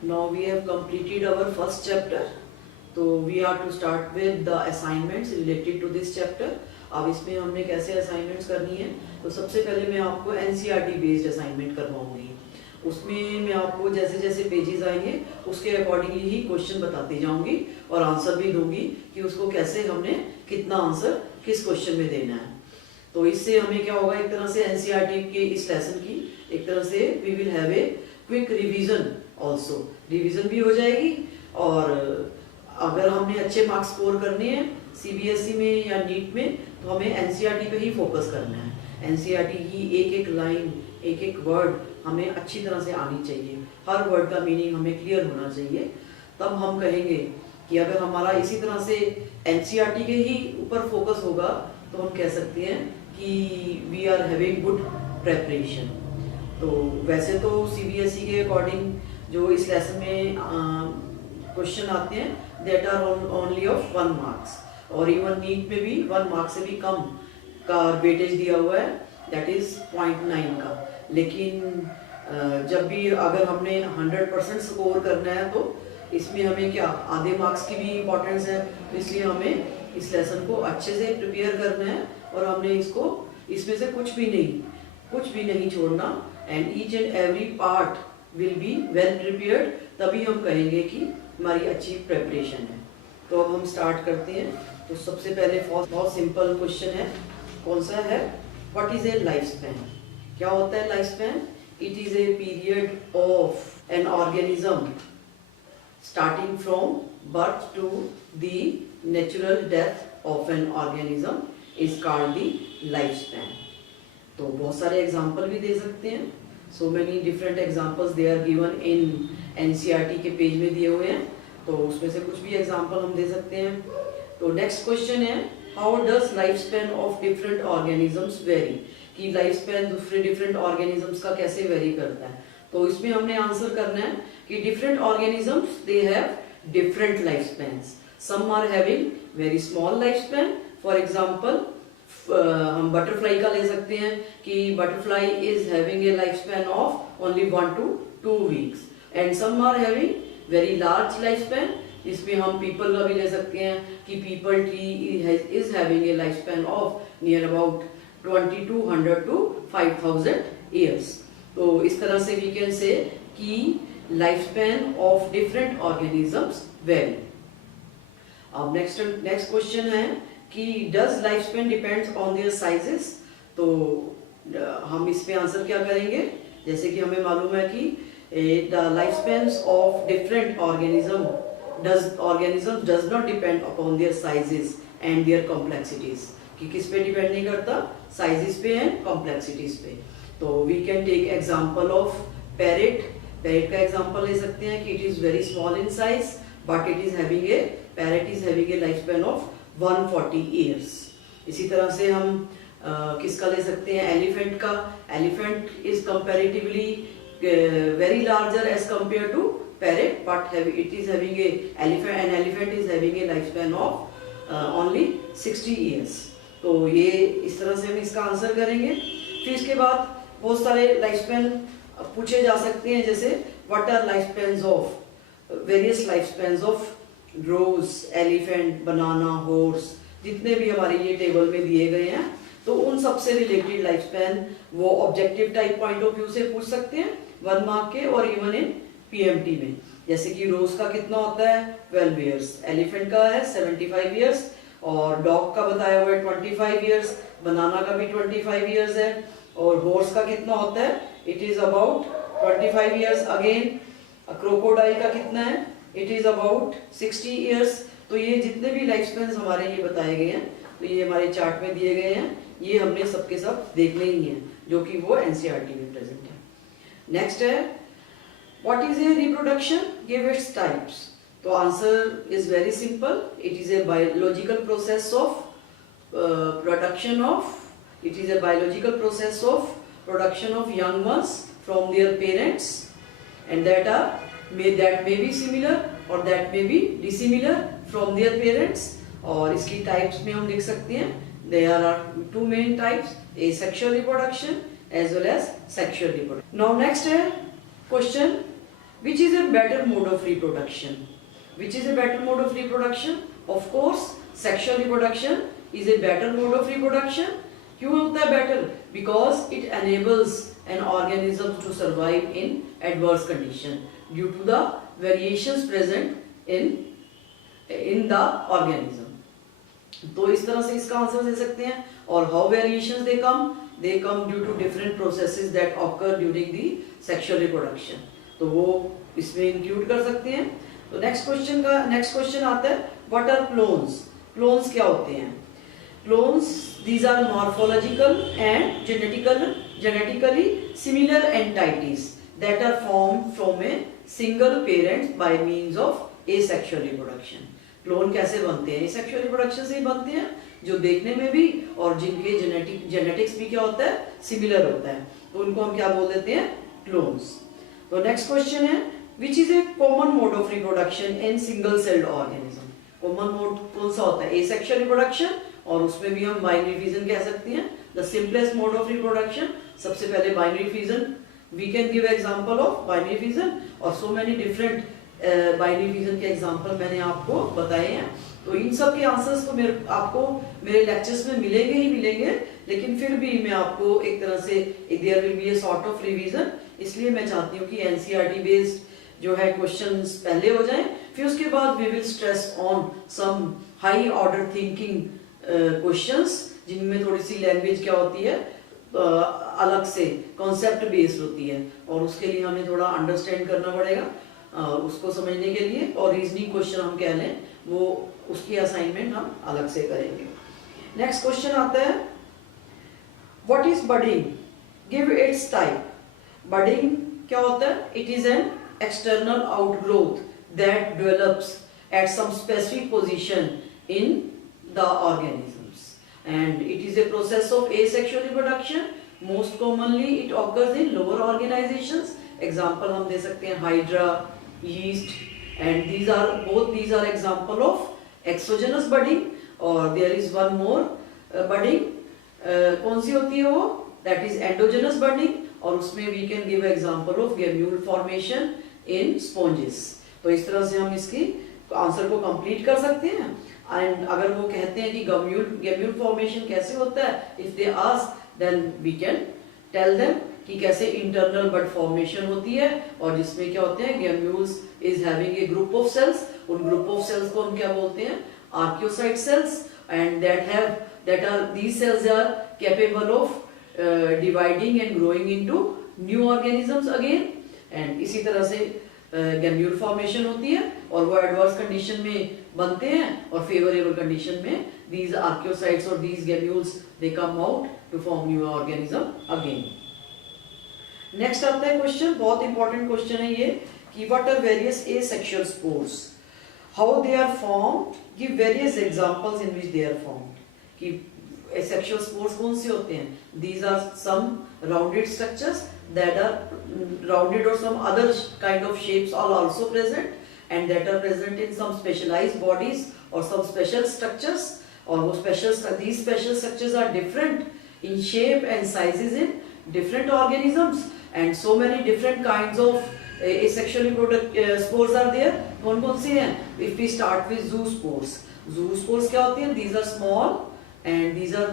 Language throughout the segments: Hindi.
Now we have completed our first chapter. तो we are to start with the assignments related to this chapter. अब इसमें हमने कैसे असाइनमेंट्स करनी है, तो सबसे पहले मैं आपको एनसीईआरटी बेस्ड असाइनमेंट करवाऊंगी। उसमें मैं आपको जैसे जैसे पेजेस आएंगे उसके अकॉर्डिंगली ही क्वेश्चन बताती जाऊंगी और आंसर भी दूंगी कि उसको कैसे हमने कितना आंसर किस क्वेश्चन में देना है। तो इससे हमें क्या होगा, एक तरह से एनसीईआरटी के इस लेसन की एक तरह से we will have a quick revision also, revision भी हो जाएगी। और अगर हमने अच्छे मार्क्स स्कोर करने हैं सीबीएसई में या नीट में, तो हमें एनसीईआरटी पे ही फोकस करना है। एनसीईआरटी की एक एक लाइन, एक एक वर्ड हमें अच्छी तरह से आनी चाहिए, हर वर्ड का मीनिंग हमें क्लियर होना चाहिए। तब हम कहेंगे कि अगर हमारा इसी तरह से एनसीईआरटी के ही ऊपर फोकस होगा तो हम कह सकते हैं कि we are having good preparation. तो वैसे तो सीबीएसई के अकॉर्डिंग जो इस लेसन में क्वेश्चन आते हैं that are only of 1 marks, और इवन नीट में भी 1 मार्क्स से भी कम का वेटेज दिया हुआ है, दैट इज 0.9 का। लेकिन जब भी अगर हमने 100% स्कोर करना है तो इसमें हमें क्या आधे मार्क्स की भी इम्पोर्टेंस है। तो इसलिए हमें इस लेसन को अच्छे से प्रिपेयर करना है और हमने इसको इसमें से कुछ भी नहीं छोड़ना। And each and every part will be well prepared, तभी हम कहेंगे कि हमारी अच्छी प्रेपरेशन है। तो अब हम स्टार्ट करते हैं। तो सबसे पहले बहुत सिंपल क्वेश्चन है, कौन सा है, what is a life span. क्या होता है life span? It is a period of an organism starting from birth to the natural death of an organism is called the life span. तो बहुत सारे एग्जाम्पल भी दे सकते हैं, so many different examples they are given in NCERT के पेज में दिए हुए हैं, तो उसमें से कुछ भी एग्जाम्पल हम दे सकते हैं। तो नेक्स्ट क्वेश्चन है, how does life span of different organisms very, कि लाइफ स्पैन डिफरेंट ऑर्गेनिजम्स का कैसे वेरी करता है। तो इसमें हमने आंसर करना है कि different organisms they have different life spans. Some are having very small life span, for example हम बटरफ्लाई का ले सकते हैं कि butterfly is having a life span of only 1 to 2 weeks. And some are having very large life span, इसमें हम पीपल का भी ले सकते हैं कि peepal tree is having a life span of near about 2200 to 5000 years. तो इस तरह से वी कैन से कि life span of different organisms very. अब नेक्स्ट क्वेश्चन है कि does life span depends on their sizes. तो हम इस पे आंसर क्या करेंगे, जैसे कि हमें मालूम है कि the life spans of different organisms does not depend upon their sizes and their complexities, कि किस पे डिपेंड नहीं करता, साइजेस पे एंड कॉम्प्लेक्सिटीज पे। तो we can take example of parrot का एग्जांपल ले सकते हैं कि it is very small in size but it is having a life span of 140 years. इसी तरह से हम किसका ले सकते हैं, एलिफेंट का। Elephant is comparatively very larger as compared to parrot, but it is having an elephant is having a lifespan of only 60 years। तो ये इस तरह से हम इसका आंसर करेंगे। फिर इसके बाद बहुत सारे लाइफ स्पैन पूछे जा सकते हैं, जैसे what our life spans of various life spans of rose, elephant, banana, horse, जितने भी हमारे ये टेबल में दिए गए हैं, तो उन सबसे रिलेटेड लाइफ स्पैन वो objective type point of view से पूछ सकते हैं 1 मार्क के, और इवन इन पीएमटी में। जैसे कि रोज का कितना होता है 12 इयर्स, एलिफेंट का है 75 इयर्स, और डॉग का बताया हुआ है 25 इयर्स, बनाना का भी 25 इयर्स है, और हॉर्स का कितना होता है it is about 25 years again. Crocodile का कितना है इट इज अबाउट 60 इयर्स। तो ये जितने भी लाइफ स्पैन हमारे ये बताए गए हैं, तो ये हमारे चार्ट में दिए गए हैं, ये हमने सबके सब देखने ही हैं, जो कि वो एनसीईआरटी में प्रेजेंट है। नेक्स्ट है what is a reproduction, give its types. तो answer is very simple, it is a biological process of production of young ones from their parents, and that may be similar or that may be dissimilar from their parents। और इसकी टाइप्स में हम देख सकते हैं there are 2 main types, asexual reproduction as well as sexual reproduction। Now next है question, Which is a better mode of reproduction? Which is a better mode of reproduction? Of course, sexual reproduction is a better mode of reproduction. क्यों होता है better? Because it enables an organism to survive in adverse condition due to the variations present in the organism. तो इस तरह से इसका आंसर दे सकते हैं. और how variations they come? They come due to different processes that occur during the sexual reproduction. तो वो इसमें इंक्लूड कर सकते हैं. तो नेक्स्ट क्वेश्चन आता है व्हाट आर क्लोन्स. क्लोन्स क्या होते हैं? Clones these are morphological and genetically similar entities that are formed from a single parent by means of asexual reproduction. Clone कैसे बनते हैं? एसेक्सुअल रिप्रोडक्शन से ही बनते हैं, जो देखने में भी और जिनके जेनेटिक्स भी क्या होता है, सिमिलर होता है, तो उनको हम क्या बोल देते हैं? क्लोन्स. तो नेक्स्ट क्वेश्चन है which is A common mode of reproduction in single celled organism. Common mode कौन सा होता है? एसेक्सुअल रिप्रोडक्शन, और उसमें भी हम बाइनरी फिजन कह सकते हैं. The simplest mode of reproduction, सबसे पहले binary fission. We can give example of binary fission और so many different binary fission के एग्जांपल मैंने आपको बताए हैं. तो इन सब के आंसर्स तो आपको मेरे लेक्चर्स में मिलेंगे ही मिलेंगे, लेकिन फिर भी मैं आपको एक तरह से there will be a sort of revision. इसलिए मैं चाहती हूँ कि एनसीईआरटी बेस्ड जो है क्वेश्चंस पहले हो जाएं, फिर उसके बाद we will stress on some high order thinking questions जिनमें थोड़ी सी लैंग्वेज क्या होती है, अलग से कॉन्सेप्ट बेस्ड होती है, और उसके लिए हमें थोड़ा अंडरस्टैंड करना पड़ेगा उसको समझने के लिए. और रीजनिंग क्वेश्चन हम कह लें, वो उसकी असाइनमेंट हम अलग से करेंगे. नेक्स्ट क्वेश्चन आता है what is budding, give its type. Budding क्या होता है? It is an external outgrowth that develops at some specific position in the organisms, and it is a process of asexual reproduction. Most commonly it occurs in lower organizations. Example हम दे सकते हैं hydra, yeast, and these are example of exogenous budding. और there is one more budding, कौन सी होती है वो? That is endogenous budding, और उसमें we can give example of gamule formation in sponges. तो इस तरह से हम इसकी आंसर को कंप्लीट कर सकते हैं. एंड अगर वो कहते हैं कि गैम्यूल फॉर्मेशन कैसे होता है, if they ask then we can tell them कि कैसे इंटरनल बड फॉर्मेशन होती है, और जिसमें क्या होते हैं, gemmules is having a group of cells. उन ग्रुप ऑफ सेल्स को हम क्या बोलते हैं? Archaeocyte cells. And these cells are capable of dividing and growing into new organisms again. And इसी तरह से गैम्यूल फॉर्मेशन होती है, और वो एडवर्स कंडीशन में बनते हैं, और फेवरेबल कंडीशन में these archaeocytes और these gammules they come out to form new organism again. Next आता है क्वेश्चन, बहुत इंपॉर्टेंट क्वेश्चन है ये, कि what are various asexual spores, how they are formed, give various examples in which they are formed. कि asexual spores कौन से होते हैं? These are some rounded structures that are rounded, or some other kind of shapes are also present, and that are present in some specialized bodies or some special structures. और वो these special structures are different in shape and sizes in different organisms, and so many different kinds of asexual spores are there. कौन कौन सी हैं? If we start with zoospores. Zoospores क्या होती हैं? These are small and these are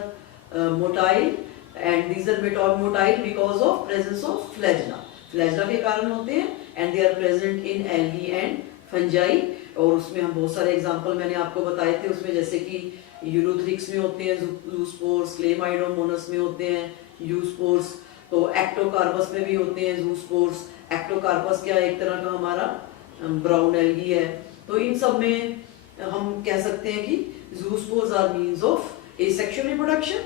motile, and these are motile because of presence of flagella. Flagella के कारण होते हैं, and they are present in algae and fungi. और उसमें हम बहुत सारे एग्जांपल मैंने आपको बताए थे, उसमें जैसे कि यूरोथ्रिक्स में होते हैं जूस्पोर्स, क्लेमाइडोमोनस में होते हैं यूस्पोर्स, तो एक्टोकार्पस में भी होते हैं जूस्पोर्स. एक्टोकार्पस क्या एक तरह का हमारा ब्राउन एल्गी है. तो इन सब में हम कह सकते हैं कि zoospores are means of asexual reproduction.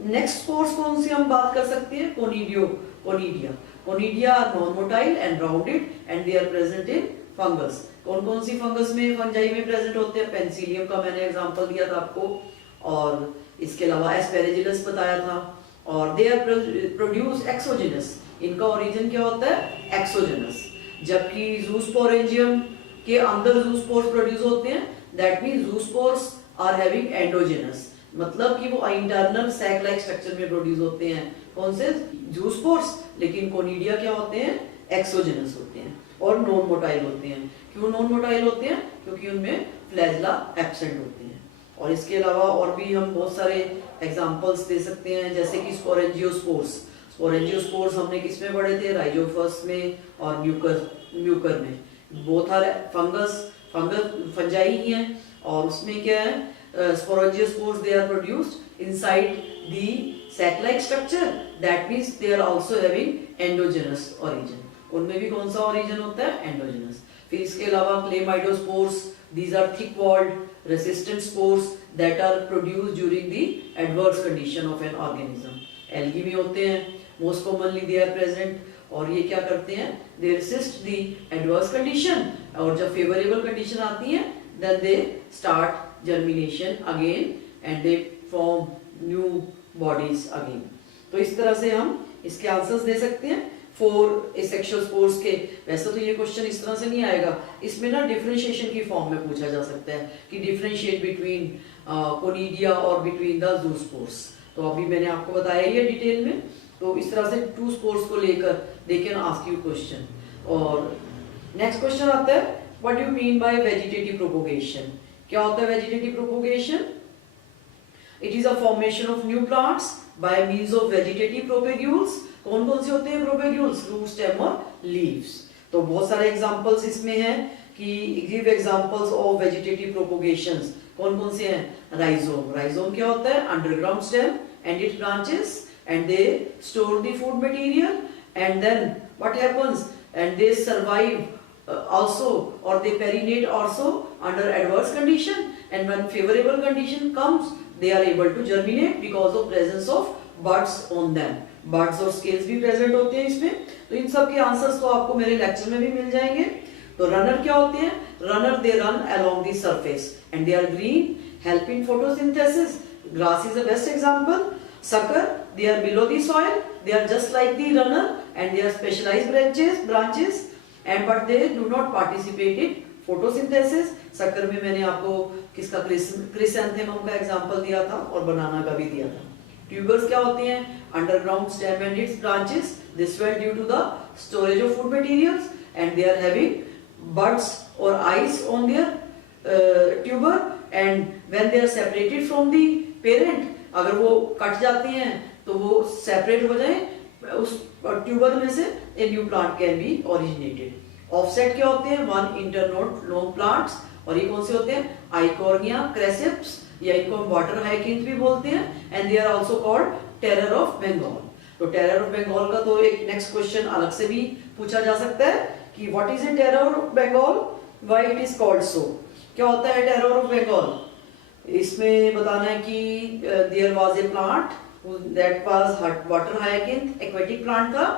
Next spores कौन सी हम बात कर सकते हैं? Conidia. Conidia are non motile and rounded, and they are present in fungus. कौन कौन सी फंगस में, फंजाई में प्रेजेंट होते हैं? पेंसिलियम का मैंने एग्जांपल दिया था आपको, और इसके अलावा एस्पेरेजिलस बताया था. और दे आर प्रोड्यूस एक्सोजेनस. इनका ओरिजिन क्या होता है? एक्सोजेनस. जबकि जूस्पोरेंजियम के अंदर जूस्पोर्स प्रोड्यूस होते हैं, that means zoospores are having endogenous, मतलब कि वो इंटरनल सैक लाइक स्ट्रक्चर में प्रोड्यूस होते हैं. कौन से? जूस्पोर्स. लेकिन कोनिडिया क्या होते हैं? एक्सोजेनस होते हैं. और नॉन मोटाइल होते हैं। क्यों नॉन मोटाइल होते हैं? क्योंकि उनमें फ्लैजला एब्सेंट होते हैं। और इसके अलावा और भी हम बहुत सारे एग्जांपल्स दे सकते हैं, जैसे कि स्पोरेंजियोस्पोर्स। स्पोरेंजियोस्पोर्स हमने किस में पढ़े थे? राइजोफस में और म्यूकर में। बोथ आर फंजाई ही हैं। और उसमें क्या है, sporangiospores they are produced inside the sac like structure, that means they are also having endogenous origin। उनमें भी कौन सा origin होता है? एंडोजेनस। फिर इसके अलावा chlamydospores, these are thick walled resistant spores that are produced during the adverse condition of an organism। Algae में होते हैं, most commonly they are present, और ये क्या करते हैं? they resist the adverse condition, और जब favorable condition आती है then they start germination again and they form new bodies again। तो इस तरह से हम इसके आंसर्स दे सकते हैं 4 एसेक्सुअल स्पोर्स के। वैसे तो ये क्वेश्चन इस तरह से नहीं आएगा, इसमें ना डिफरेंशिएशन की फॉर्म में पूछा जा सकता है कि डिफरेंशिएट बिटवीन कोनिडिया और बिटवीन द जूस्पोर्स। तो अभी मैंने आपको बताया ये डिटेल में। तो इस तरह से 2 स्पोर्स को लेकर they can ask you question. और नेक्स्ट क्वेश्चन आता है, what do you mean by vegetative propagation? क्या होता है vegetative propagation? It is a formation of new plants by means of vegetative propagules। कौन कौन से होते हैं प्रोपेग्यूल्स? रूट, स्टेम और लीव्स। तो बहुत सारे एग्जांपल्स इसमें हैं कि give examples of vegetative propagations. कौन कौन से हैं? राइजोम। राइजोम क्या होता है? Underground stem and it branches and they store the food material and then what happens and they survive also, or they perinate also under adverse condition, and when favorable condition comes they are able to germinate because of presence of buds on them। buds और scales भी present होते हैं इसमें। तो इन सब के आंसर्स तो आपको मेरे लेक्चर में भी मिल जाएंगे। तो रनर क्या होते हैं? Runner they run along the surface and they are green, help in photosynthesis। grass is the best example। sucker, they are below the soil, they are just like the runner and they are specialized branches and but they do not participate in photosynthesis। शक्कर में मैंने आपको किसका क्रिसैंथेमम का एग्जांपल दिया था और बनाना का भी दिया था। ट्यूबर्स क्या होते हैं? Underground stem and its branches, they swell due to the storage of food materials and they are having buds और eyes on their tuber and when they are separated from the parent, अगर वो कट जाती हैं तो वो सेपरेट हो जाए उस ट्यूबर में से, a new plant can be originated. Offset क्या होते हैं? 1 इंटरनोड लॉन्ग प्लांट्स। और ये कौन से होते हैं? आइकोर्निया, क्रेसेप्स, या इनको हम वाटर हाइकिंथ भी बोलते हैं and they are also called terror of Bengal. तो टेरर ऑफ बंगाल का तो एक नेक्स्ट क्वेश्चन अलग से भी पूछा जा सकता है कि what is a terror of Bengal, why it is called so. क्या होता है टेरर ऑफ बंगाल? इसमें बताना है कि there was a plant that was water hyacinth, aquatic plant का,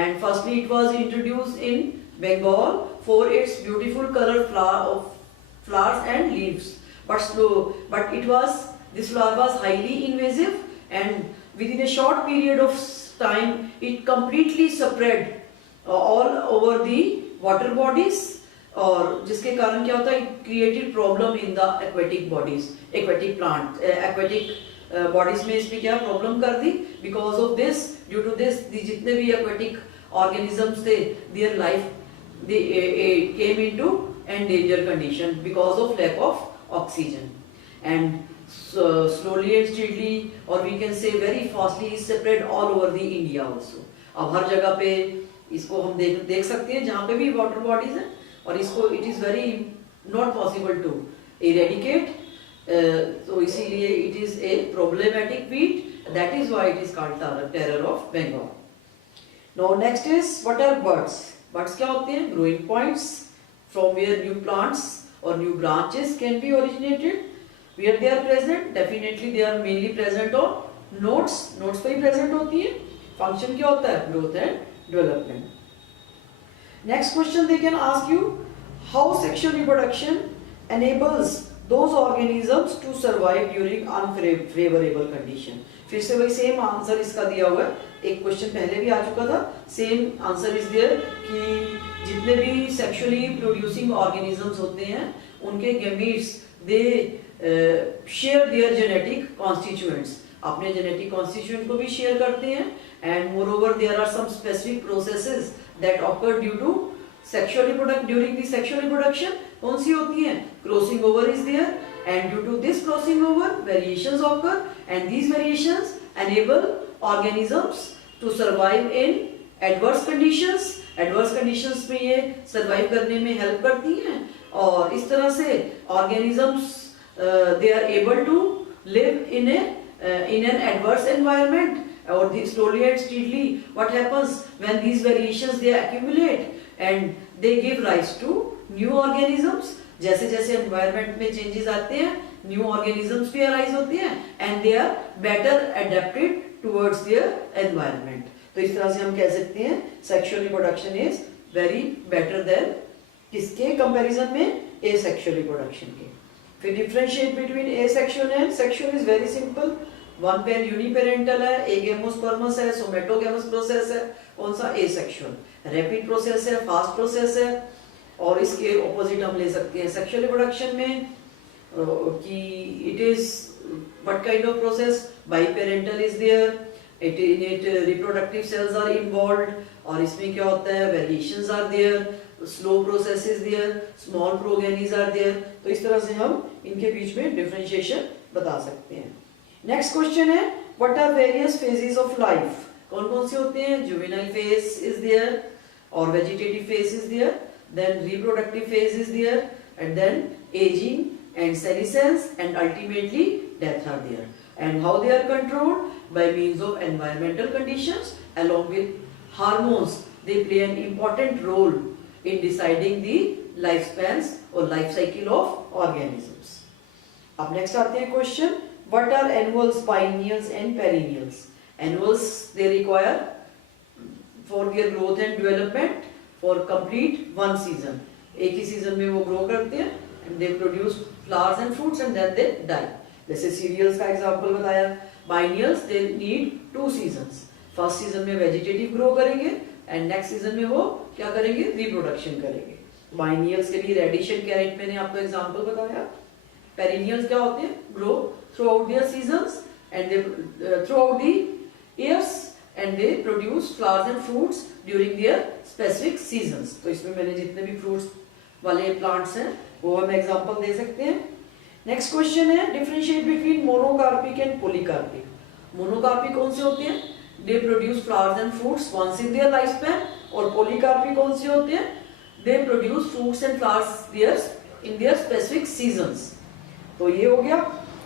and firstly it was introduced in Bengal for its beautiful color flowers and leaves, but this flower was highly invasive and within a short period of time it completely spread all over the water bodies, और जिसके कारण क्या होता है? created problem in the aquatic bodies में इसमें क्या प्रॉब्लम कर दी? Because of this, due to this, जितने भी एक्वेटिक ऑर्गेनिजम्स थे their life they came into endanger condition because of lack of oxygen and slowly and steadily, और we can say very fastly, is spread all over the India also। अब हर जगह पे इसको हम देख सकते हैं जहाँ पे भी वाटर बॉडीज हैं, और इसको it is very not possible to eradicate. तो इसीलिए it is a problematic weed, that is why it is called terror of Bengal. Now next is what are buds. Buds क्या होते हैं? Growing points from where new plants और new branches can be originated. Where they are present? Definitely they are mainly present on nodes. Nodes पे ही प्रेजेंट होती है। फंक्शन क्या होता है? Growth and development. Next question they can ask you, how sexual reproduction enables those organisms to survive during unfavorable condition। फिर से वही सेम आंसर इसका दिया हुआ है, एक क्वेश्चन पहले भी आ चुका था। सेम आंसर इज देयर कि जितने भी सेक्सुअली प्रोड्यूसिंग ऑर्गेनिजम्स होते हैं उनके gametes they share their genetic constituents, अपने जेनेटिक कॉन्स्टिट्यूएंट को भी शेयर करते हैं। And moreover there are some specific processes that occur due to sexual reproduction, during the sexual reproduction कौन सी होती है? Crossing over is there, and due to this crossing over variations occur, and these variations enable organisms to survive in adverse conditions. Adverse conditions में ये सर्वाइव करने में हेल्प करती हैं, और इस तरह से organisms they are able to live in an adverse environment, or slowly and steadily what happens when these variations they accumulate and they give rise to new organisms। जैसे जैसे environment में changes आते हैं, new organisms भी arise होते हैं, and they are better adapted towards their environment। तो इस तरह से हम कह सकते हैं sexual reproduction is very better than किसके comparison में? asexual reproduction के। फिर differentiate between asexual and sexual is very simple। One pair uniparental है, एगेमोस्पर्मस है, सोमेटोगेमस प्रोसेस है, कौन सा? एसेक्सुअल। रैपिड प्रोसेस है, फास्ट प्रोसेस है, और इसके ऑपोजिट हम ले सकते हैं सेक्सुअल रिप्रोडक्शन में कि it is what kind of process? Biparental is there, it reproductive cells are involved, और इसमें क्या होता है? Variations are there, slow process is there, small progenies are there. तो इस तरह से हम इनके बीच में डिफरेंशिएशन बता सकते हैं। नेक्स्ट क्वेश्चन है what are various phases of life? कौन कौन से होते हैं? जुवेनाइल फेज इज देयर, और vegetative phase is there, then reproductive phase is there, and then ageing and senescence and ultimately death are there. And how they are controlled? By means of environmental conditions along with hormones. They play an important role in deciding the life spans और लाइफ साइकिल ऑफ ऑर्गेनिजम्स। अब नेक्स्ट आते हैं question what are annuals, biennials and perennials? Annuals they require for their growth and development for complete one season। एक ही सीजन में वो ग्रो करते हैं, and they produce flowers and fruits and then they die। जैसे सीरियल्स का एग्जांपल बताया। biennials they need 2 seasons। First season में वेजिटेटिव ग्रो करेंगे, एंड नेक्स्ट सीजन में वो क्या करेंगे? रिप्रोडक्शन करेंगे। biennials के लिए रेडिशन कैरेट मैंने आपको एग्जांपल बताया। perennials क्या होते हैं? Grow throughout their seasons and they throughout the years and they produce flowers and fruits during their specific seasons। तो इसमें मैंने जितने भी fruits वाले plants हैं वो हम एग्जांपल दे सकते हैं। नेक्स्ट क्वेश्चन है differentiate between monocarpic and polycarpic. Monocarpic कौन से होते हैं? They produce flowers and fruits once in their life span, और पॉलीकार्पिक कौन से होते हैं? They produce fruits and flowers in their specific seasons. तो ये हो गया,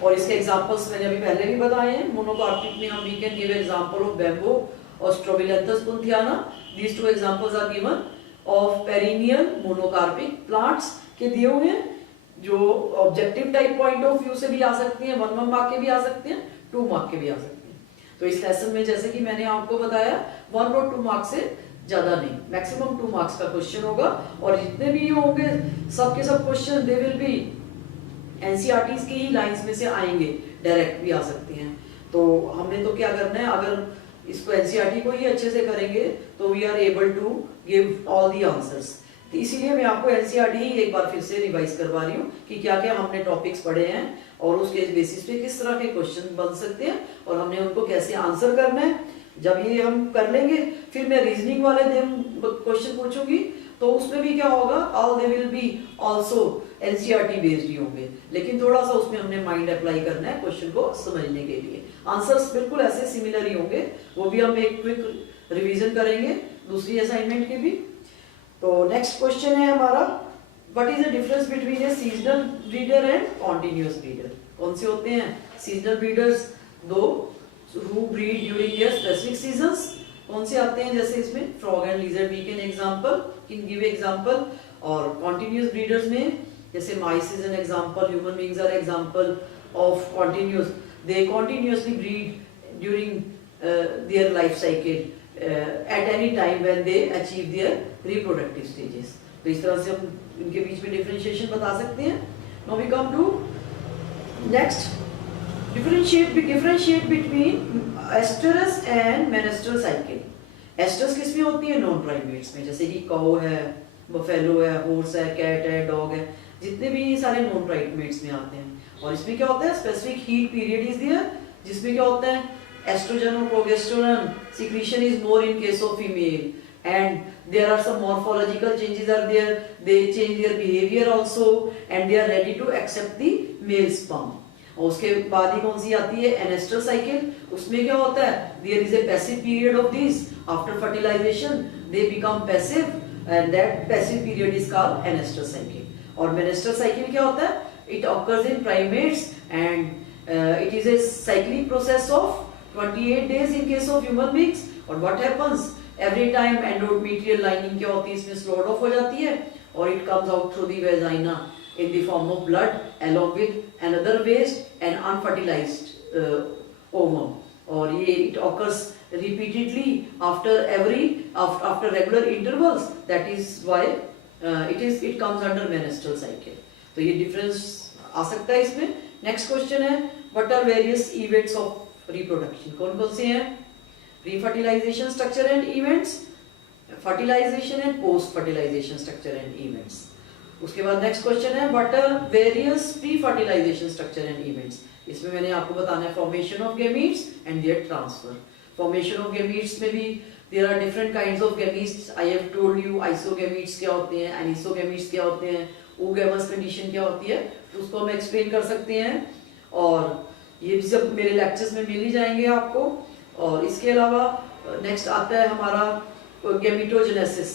और इसके एग्जांपल्स मैंने अभी पहले भी बताए हैं। मोनोकार्पिक में हम we can give example of bamboo और स्ट्रोबिलेंथस पुंथियाना। These two examples are given of perennial monocarpic plants के दिए हुए हैं, जो objective type point of view से भी आ सकती हैं, 1 मार्क के भी आ सकते हैं, 2 मार्क के भी आ सकते हैं। तो इस लेसन में जैसे कि मैंने आपको बताया 1 और 2 मार्क्स से ज्यादा नहीं, मैक्सिमम 2 मार्क्स का क्वेश्चन होगा, और जितने भी होंगे सब के सब question they will B NCERTs की ही लाइंस में से आएंगे, डायरेक्ट भी आ सकते हैं। तो हमने तो क्या करना है, अगर इसको एनसीईआरटी को ही अच्छे से करेंगे तो we are able to give all the answers. तो इसीलिए मैं आपको एनसीईआरटी ही एक बार फिर से रिवाइज करवा रही हूँ कि क्या क्या हमने टॉपिक्स पढ़े हैं और उसके बेसिस पे किस तरह के क्वेश्चन बन सकते हैं और हमने उनको कैसे आंसर करना है। जब ये हम कर लेंगे फिर मैं रीजनिंग वाले दिन क्वेश्चन पूछूंगी, तो उसमें भी क्या होगा, all they will be also NCERT based ही होंगे, लेकिन थोड़ा सा उसमें हमने माइंड अप्लाई करना है क्वेश्चन को समझने के लिए। आंसर्स बिल्कुल ऐसे सिमिलर ही होंगे, वो भी हम एक क्विक रिवीजन करेंगे दूसरी असाइनमेंट के भी। तो नेक्स्ट क्वेश्चन है हमारा, what is the difference between a seasonal breeder and continuous breeder. कौन से होते हैं सीजनल ब्रीडर्स? दो who breed during their specific seasons। कौन से आते हैं, जैसे इसमें frog and lizard we can example, can give example. और कॉन्टिन्यूअस ब्रीडर्स में जैसे mice is an example, human beings are example of continuous, they continuously breed during their life cycle at any time when they achieve their reproductive stages। तो इस तरह से हम इनके बीच में डिफरेंशिएशन बता सकते हैं। Now we come to next, differentiate between estrus and menstrual cycle। Estrus किस में होती है? नॉन प्राइमेट्स में, जैसे कि काऊ है, बफेलो है, हॉर्स है, कैट है, डॉग है, जितने भी सारे नॉन प्राइमेट्स में आते हैं। और इसमें क्या होता है, specific heat period is there, जिसमें क्या होता है एस्ट्रोजन और progesterone secretion is more in case of female, and there are some morphological changes are there, they change their behavior also, and they are ready to accept the male sperm. और उसके बाद ही कौन सी आती है, एनेस्टर साइकिल. उसमें क्या होता है, there is a passive period of this, after fertilisation they become passive and that passive period is called anoestrus cycle. और मेनेस्टर साइकिल क्या होता है, it occurs in primates and it is a cyclic process of 28 days in case of human beings. और what happens every time endometrial lining क्या होती है, इसमें slowed off हो जाती है और it comes out through the vagina in the form of blood along with another waste and unfertilized ovum. और ये it occurs repeatedly after regular intervals. That is why it comes under menstrual cycle. तो ये difference आ सकता है इसमें. Next question है, what are various events of reproduction? कौन कौन से हैं, pre fertilisation structure and events, fertilisation and post fertilisation structure and events. उसके बाद नेक्स्ट क्वेश्चन है, what are various pre fertilisation structure and events. इसमें मैंने आपको बताना है formation of gametes and their transfer. Formation of gametes में भी there are different kinds of gametes. I have told you isogametes क्या होते हैं, एनिसोगैमीट्स क्या होते हैं, ओगैमस कंडीशन क्या होती है, तो उसको हम एक्सप्लेन कर सकते हैं. और ये भी सब मेरे लेक्चर्स में मिल ही जाएंगे आपको. और इसके अलावा नेक्स्ट आता है हमारा गैमीटोजेनेसिस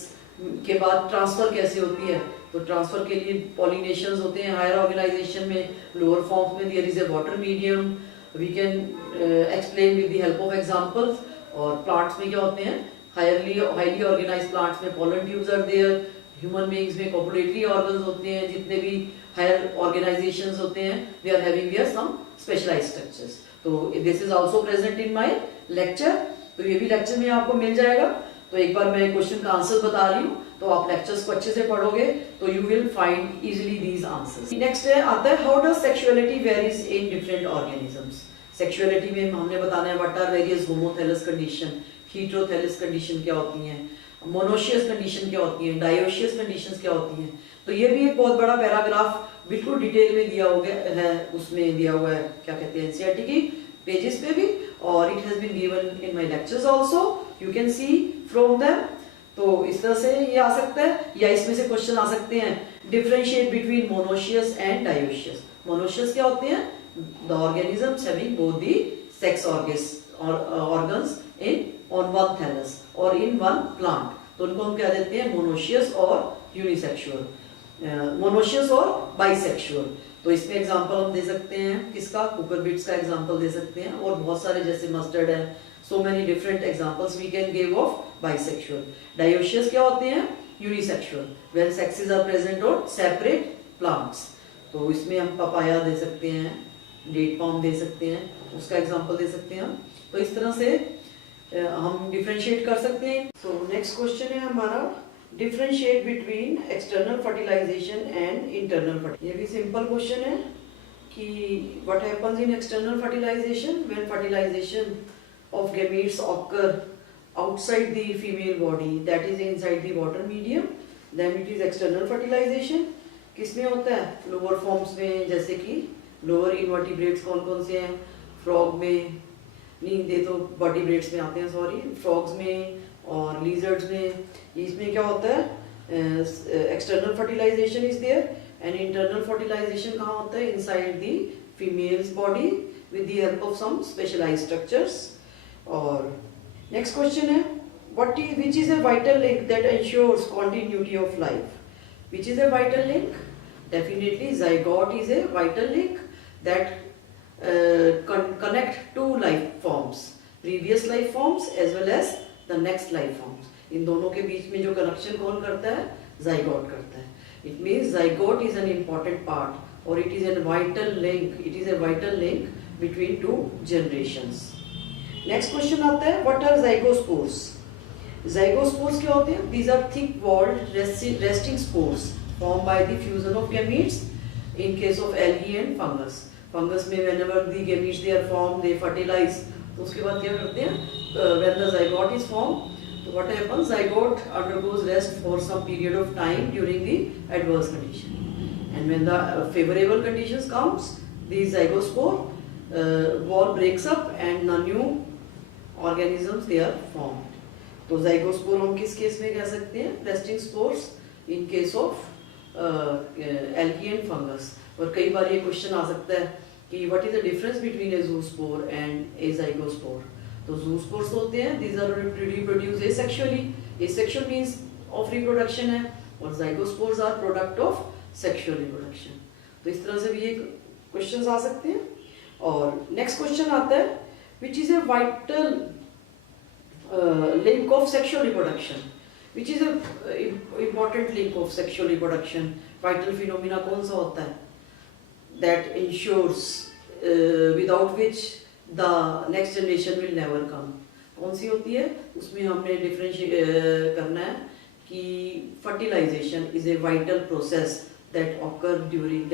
के बाद ट्रांसफर कैसे होती है. तो ट्रांसफर के लिए पॉलिनेशंस होते हैं हायर ऑर्गेनाइजेशन में, लोअर फॉर्म्स में there is a water medium. We can explain with the help of examples. और प्लांट्स में क्या होते हैं, हाईली ऑर्गेनाइज्ड प्लांट्स में pollen tubes are there. Human beings में कोपुलेटरी ऑर्गन्स होते हैं. जितने भी हायर ऑर्गेनाइजेशंस होते हैं they are having their some specialised structures. तो this is also present in my lecture. तो ये भी लेक्चर में आपको मिल जाएगा. तो एक बार मैं क्वेश्चन का आंसर बता रही हूँ, तो आप लेक्चर्स को अच्छे से पढ़ोगे तो you will find easily these answers. Next है आता है, how does sexuality varies in different organisms. Sexuality में हमने बताना है what are various homothallic condition, heterothallic condition क्या होती हैं, मोनोशियस कंडीशन क्या होती है, डायोशियस कंडीशंस क्या होती हैं. तो ये भी एक बहुत बड़ा पैराग्राफ बिल्कुल डिटेल में दिया हो गया है, उसमें दिया हुआ है क्या कहते हैं एनसीईआरटी की पेजेस पे भी. और it has been given in my lectures also, you can see from them. तो इस तरह से ये आ सकता है, या इसमें से क्वेश्चन आ सकते हैं, differentiate between monoecious and dioecious. Monoecious क्या होते हैं, the organisms having both the sex organs in on one thallus और इन वन प्लांट. तो उनको हम क्या देते हैं, मोनोशियस और यूनिसेक्सुअल, मोनोशियस और बाइसेक्सुअल. तो इसमें एग्जांपल हम दे सकते हैं किसका, कुकरबिट्स का एग्जांपल दे सकते हैं. और बहुत सारे जैसे मस्टर्ड है, so many different examples we can give of bisexual. Dioecious क्या होते हैं, unisexual, where sexes are present on separate plants. तो इसमें हम पपाया दे सकते हैं, डेट पाम दे सकते हैं, उसका एग्जांपल दे सकते हैं हम. तो इस तरह से हम डिफरेंशिएट कर सकते हैं. सो नेक्स्ट क्वेश्चन है हमारा, differentiate between external fertilization and internal fertilization. ये भी सिंपल क्वेश्चन है कि what happens in external fertilization when fertilization of gametes occur outside the female body that is inside the water medium, then it is external fertilization. किसमें होता है, लोअर फॉर्म्स में, जैसे कि लोअर इनवर्टिब्रेट्स कौन कौन से हैं, फ्रॉग में, नहीं दे तो वर्टिब्रेट्स में आते हैं, सॉरी, फ्रॉग्स में और लिजर्ड्स में. इसमें क्या होता है, external fertilization is there and internal fertilization कहाँ होता है, inside the females body with the help of some specialised structures. और नेक्स्ट क्वेश्चन है, which is a vital link that ensures continuity of life. Which is a vital link? Definitely zygote is a vital link that connect two life forms, previous life forms as well as the next life forms. इन दोनों के बीच में जो कनेक्शन कौन करता है, zygote करता है. It means zygote is an important part or it is a vital link. It is a vital link between two generations. Next question आता है, what are zygospores? Zygospores क्या होते हैं? These are thick-walled resting spores formed by the fusion of gametes in case of algae and fungus. Fungus में whenever the gametes they are formed, they fertilize. तो उसके बाद क्या करते हैं? When the zygote is formed, so what happens? Zygote undergoes rest for some period of time during the adverse condition. And when the favorable conditions comes, the zygospore wall breaks up and the new organisms they are formed. तो जाइगोस्पोर हम किस केस में कह सकते हैं? Resting spores in case of algae and fungus. और कई बार ये क्वेश्चन आ सकता है कि what is the difference between a zoospore and a zygospore. तो ज़ूस्पोर्स होते हैं, these are reproduce asexually, asexual means of reproduction है, और zygospores are product of sexual reproduction. तो इस तरह से भी ये क्वेश्चंस आ सकते हैं। और नेक्स्ट क्वेश्चन आता है which is a vital link of sexual reproduction, which is a important link of sexual reproduction. Vital phenomena कौन सा होता है? That ensures without which the next generation will never come. कौन सी होती है? उसमें हमने डिफरेंशिएट करना है कि fertilization is a vital process that occurs during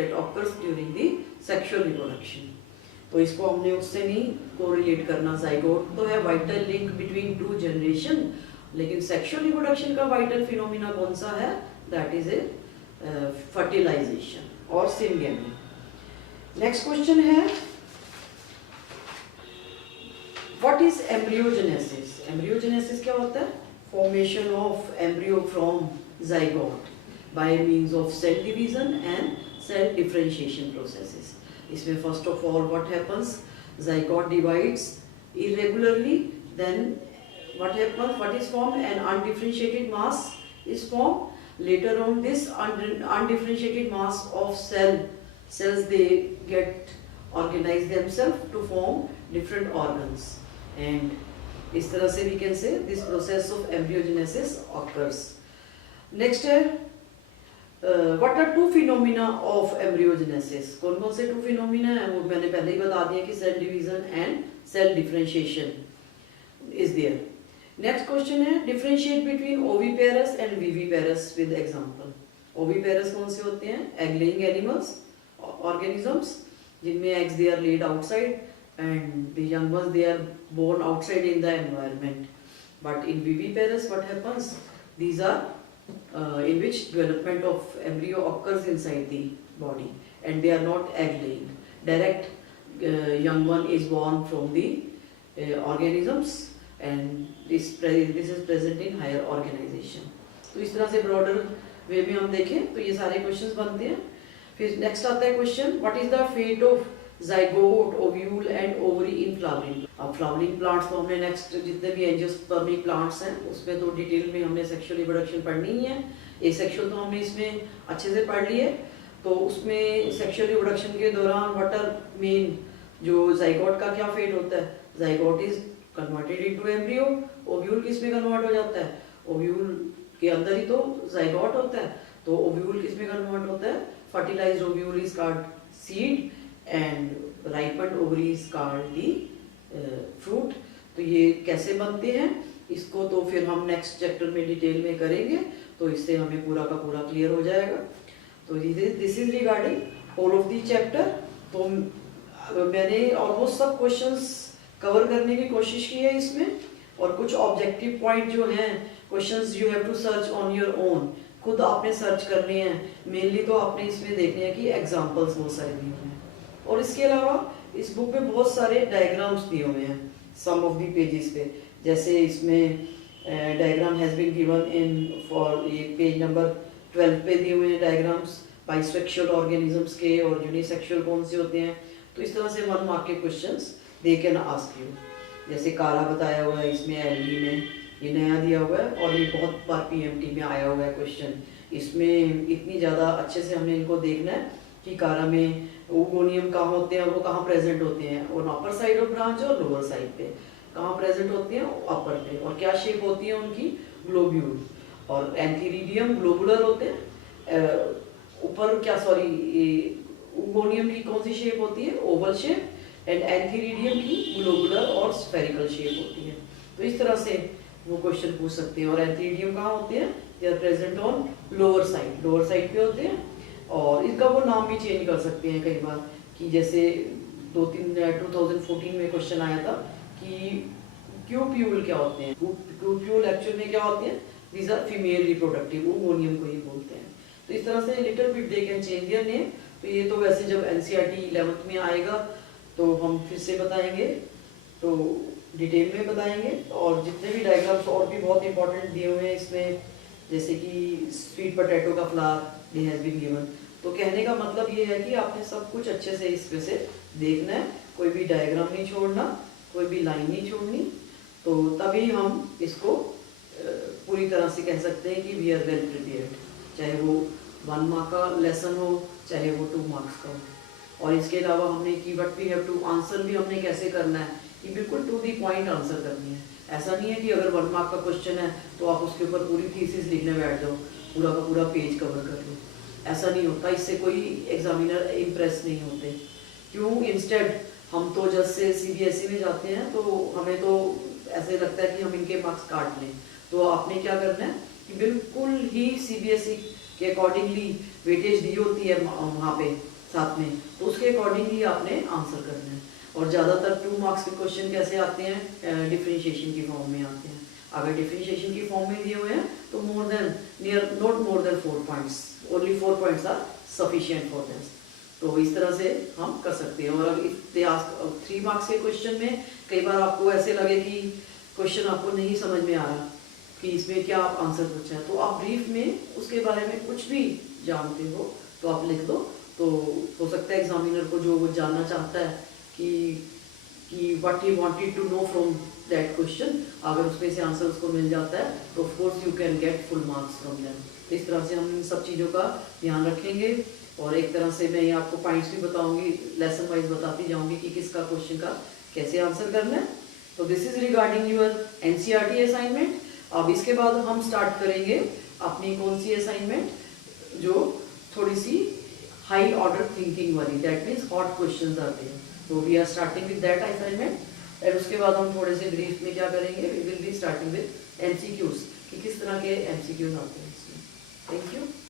the sexual reproduction। तो इसको हमने उससे नहीं कोरिलेट करना। जाइगोट तो है vital link between two generation, लेकिन सेक्सुअल रिप्रोडक्शन का वाइटल फिनोमिना कौन सा है? दैट इज ए फर्टिलाइजेशन और सिंगेमी। नेक्स्ट क्वेश्चन है व्हाट इज एम्ब्रियोजेनेसिस। एम्ब्रियोजेनेसिस क्या होता है? Formation of embryo from zygote by means of cell division and cell differentiation processes। इसमें first of all what happens? Zygote divides irregularly, then what happens? What is formed? An undifferentiated mass is formed. Later on, this undifferentiated mass of cells they get organize themselves to form different organs, and इस तरह से we can say this process of embryogenesis occurs। Next है what are two phenomena of embryogenesis। कौन कौन से टू फिनोमिना है? वो मैंने पहले ही बता दिया कि cell division and cell differentiation is there. Next question है differentiate between oviparous and viviparous with example. Oviparous कौन से होते हैं? एग लेइंग एनिमल्स, ऑर्गेनिजम्स जिनमें eggs they are laid outside and the young ones they are born outside in the environment. But in viviparous what happens? These are in which development of embryo occurs inside the body and they are not egg laying. Direct young one is born from the organisms and this is present in higher organization। तो इस तरह से broader way में हम देखें तो ये सारे questions बनते हैं। फिर next आता है question what is the fate of zygote, ovule and ovary in flowering। अब फ्लावरिंग प्लांट्स तो हमने नेक्स्ट जितने भी एंजियोस्पर्मिक प्लांट्स हैं उसमें तो डिटेल में हमने सेक्सुअल रिप्रोडक्शन पढ़नी ही है। एसेक्सुअल तो हमने इसमें अच्छे से पढ़ लिए। तो उसमें सेक्सुअल रिप्रोडक्शन के दौरान व्हाट आर मेन जो जाइगोट का क्या फेट होता है? Zygote is converted into embryo. Ovule किस में कन्वर्ट हो जाता है? ओव्यूल के अंदर ही तो जाइगोट होता है। तो ओव्यूल किस में कन्वर्ट होता है? Fertilised ovule is called seed and ripened ovary is called the fruit. तो ये कैसे बनते हैं इसको तो फिर हम नेक्स्ट चैप्टर में डिटेल में करेंगे, तो इससे हमें पूरा का पूरा क्लियर हो जाएगा। तो this is regarding all of the chapter. तो मैंने ऑलमोस्ट सब क्वेश्चंस कवर करने की कोशिश की है इसमें, और कुछ ऑब्जेक्टिव पॉइंट जो हैं questions you have to search on your own, खुद आपने सर्च करने हैं। मेनली तो आपने इसमें देखने हैं कि एग्जाम्पल्स बहुत सारे दिए हुए हैं, और इसके अलावा इस बुक में बहुत सारे डायग्राम्स दिए हुए हैं सम ऑफ दी पेजेस पे। जैसे इसमें diagram has been given in for ये पेज नंबर 12 पे दिए हुए हैं डायग्राम्स बाइसेक्सुअल ऑर्गेनिजम्स के, और यूनिसेक्सुअल कौन से होते हैं। तो इस तरह से 1 मार्क के questions they can ask you. जैसे काला बताया हुआ है इसमें एलगी में, ये नया दिया हुआ है और ये बहुत बार पीएमटी में आया हुआ है क्वेश्चन। इसमें इतनी ज़्यादा अच्छे से हमने इनको देखना है कि कारा में ओगोनियम कहाँ होते हैं, वो कहाँ प्रेजेंट होते हैं, और अपर साइड ऑफ ब्रांच और लोअर साइड पे कहाँ प्रेजेंट होते हैं, अपर पे, और क्या शेप होती है उनकी, ग्लोब्यूल। और एंथीरिडियम ग्लोबुलर होते हैं, ऊपर क्या सॉरी ओगोनियम की कौन सी शेप होती है, ओवल शेप, एंड एंथीरिडियम की ग्लोबुलर और स्फेरिकल शेप होती है। तो इस तरह से वो क्वेश्चन पूछ सकते हैं। और एंथीरिडियम कहाँ होते हैं, they are present on lower side पे होते हैं, और इसका वो नाम भी चेंज कर सकते हैं कई बार, कि जैसे 2014 में क्वेश्चन आया था कि क्यूप्यूल क्या होते हैं। क्यूप्यूल एक्चुअल में क्या होते हैं, these are female reproductive, oogonium को ही बोलते हैं। तो इस तरह से little bit they can change their name. तो ये तो वैसे जब एनसीईआरटी 11th में आएगा तो हम फिर से बताएंगे। तो डिटेल में बताएंगे। और जितने भी डायग्राम्स और भी बहुत इंपॉर्टेंट दिए हुए हैं इसमें, जैसे कि स्वीट पोटैटो का फ्लावर हैज बीन गिवन। तो कहने का मतलब ये है कि आपने सब कुछ अच्छे से इसमें से देखना है, कोई भी डायग्राम नहीं छोड़ना, कोई भी लाइन नहीं छोड़नी। तो तभी हम इसको पूरी तरह से कह सकते हैं कि वी आर वेल प्रिपेयर्ड, चाहे वो 1 मार्क का लेसन हो, चाहे वो 2 मार्क्स का हो। और इसके अलावा हमने की what we have to answer भी हमने कैसे करना है कि बिल्कुल टू दी पॉइंट आंसर करनी है। ऐसा नहीं है कि अगर 1 मार्क का क्वेश्चन है तो आप उसके ऊपर पूरी थीसिस लिखने बैठ जाओ, पूरा का पूरा पेज कवर कर लो। ऐसा नहीं होता, इससे कोई एग्जामिनर इम्प्रेस नहीं होते। क्यों? इंस्टेड हम तो जस्ट से सीबीएसई में जाते हैं तो हमें तो ऐसे लगता है कि हम इनके मार्क्स काट लें। तो आपने क्या करना है कि बिल्कुल ही सीबीएसई के अकॉर्डिंगली वेटेज दी होती है वहाँ पे साथ में, तो उसके अकॉर्डिंगली आपने आंसर करना है। और ज़्यादातर 2 मार्क्स के क्वेश्चन कैसे आते हैं? डिफरेंशिएशन की फॉर्म में आते हैं। अगर डिफरेंशिएशन की फॉर्म में दिए हुए हैं तो not more than 4 points, only 4 points are sufficient for this. तो इस तरह से हम कर सकते हैं। और अगर 3 मार्क्स के क्वेश्चन में कई बार आपको ऐसे लगे कि क्वेश्चन आपको नहीं समझ में आ रहा कि इसमें क्या आप आंसर पूछा है, तो आप ब्रीफ में उसके बारे में कुछ भी जानते हो तो आप लिख दो। तो हो सकता है एग्जामिनर को जो वो जानना चाहता है कि what he wanted to know from that question, अगर उसमें से आंसर उसको मिल जाता है तो of course you can get full marks from them. इस तरह से हम इन सब चीज़ों का ध्यान रखेंगे। और एक तरह से मैं ये आपको पॉइंट्स भी बताऊंगी, लेसन वाइज बताती जाऊंगी कि किसका क्वेश्चन का कैसे आंसर करना है। तो this is regarding your NCERT assignment. अब इसके बाद हम स्टार्ट करेंगे अपनी कौन सी असाइनमेंट, जो थोड़ी सी हाई ऑर्डर थिंकिंग वाली, दैट मीन्स हॉट क्वेश्चंस आते हैं। तो we are starting with that assignment. और उसके बाद हम थोड़े से ब्रीफ में क्या करेंगे, we will be starting with MCQs कि किस तरह के एमसीक्यूज आते हैं इसमें। Thank you.